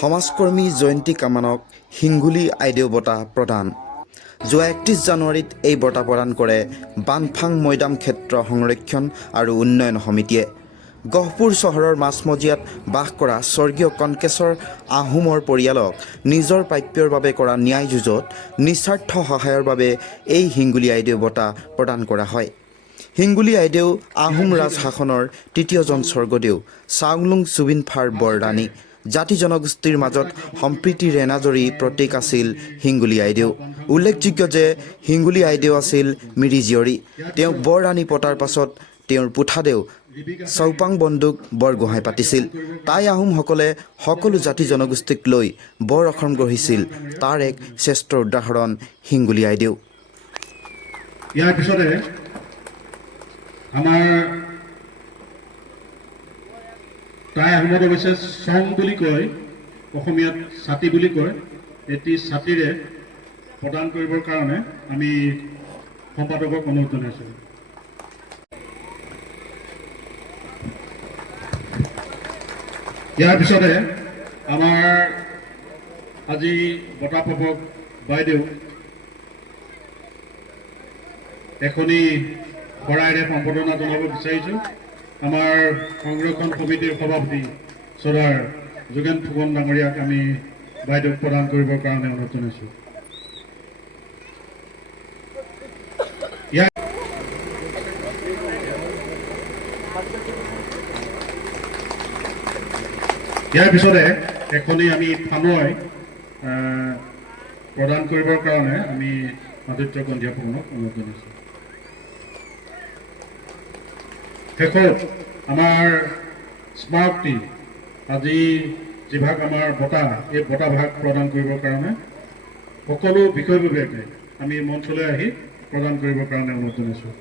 সমাজকৰ্মী জয়ন্তী কামানক হিংগুলী আইদেউ বঁটা প্ৰদান। যোৱা 31 জানুৱাৰীত এই বঁটা প্ৰদান কৰে বানফাং মৈদাম ক্ষেত্ৰ সংৰক্ষণ আৰু উন্নয়ন সমিতিয়ে। গহপুৰ চহৰৰ মাজমজিয়াত বাস কৰা স্বৰ্গীয় কনকেশ্বৰ আহোমৰ পৰিয়ালক নিজৰ প্ৰাপ্যৰ বাবে কৰা ন্যায় যুঁজত নিস্বাৰ্থ সহায়ৰ বাবে এই হিংগুলী আইদেউ বঁটা প্ৰদান কৰা হয়। হিংগুলী আইদেউ আহোম ৰাজশাসনৰ তৃতীয়জন স্বৰ্গদেউ চাওলুং চুবিনফাৰ বৰৰাণী। জাতি জনগোষ্ঠীৰ মাজত সম্প্ৰীতিৰ এনাজৰী প্ৰতীক আছিল হিংগুলী আইদেউ। উল্লেখযোগ্য যে হিংগুলী আইদেউ আছিল মিৰি জীয়ৰী। তেওঁক বৰৰাণী পতাৰ পাছত তেওঁৰ পুঠাদেউ চৌপাং বন্দুক বৰগোহাঁই পাতিছিল। টাই আহোমসকলে সকলো জাতি জনগোষ্ঠীক লৈ বৰ অসম গঢ়িছিল। তাৰ এক শ্ৰেষ্ঠ উদাহৰণ হিংগুলী আইদেউ। ইয়াৰ পিছতে আমাৰ টাই আহোমত অৱশ্যে চং বুলি কয়, অসমীয়াত ছাতি বুলি কয়। এটি ছাতিৰে প্ৰদান কৰিবৰ কাৰণে আমি সম্পাদকক অনুৰোধ জনাইছোঁ। ইয়াৰ পিছতে আমাৰ আজি বঁটা প্ৰাপক বাইদেউ এখনি শৰাইৰে সম্বৰ্ধনা জনাব বিচাৰিছোঁ। আমাৰ সংৰক্ষণ সমিতিৰ সভাপতি শ্ৰদ্ধাৰ যোগেন ফুকন ডাঙৰীয়াক আমি বাইদেউক প্ৰদান কৰিবৰ কাৰণে অনুৰোধ জনাইছোঁ। ইয়াৰ পিছতে এখনি আমি ফানুৱাই প্ৰদান কৰিবৰ কাৰণে আমি আদিত্য কন্দিয়া ফুকনক অনুৰোধ জনাইছোঁ। শেষত আমাৰ স্মাৰকটি আজি যিভাগ আমাৰ বঁটা, এই বঁটা ভাগ প্ৰদান কৰিবৰ কাৰণে সকলো বিষয়ববীয়াকে আমি মঞ্চলৈ আহি প্ৰদান কৰিবৰ কাৰণে অনুৰোধ জনাইছোঁ।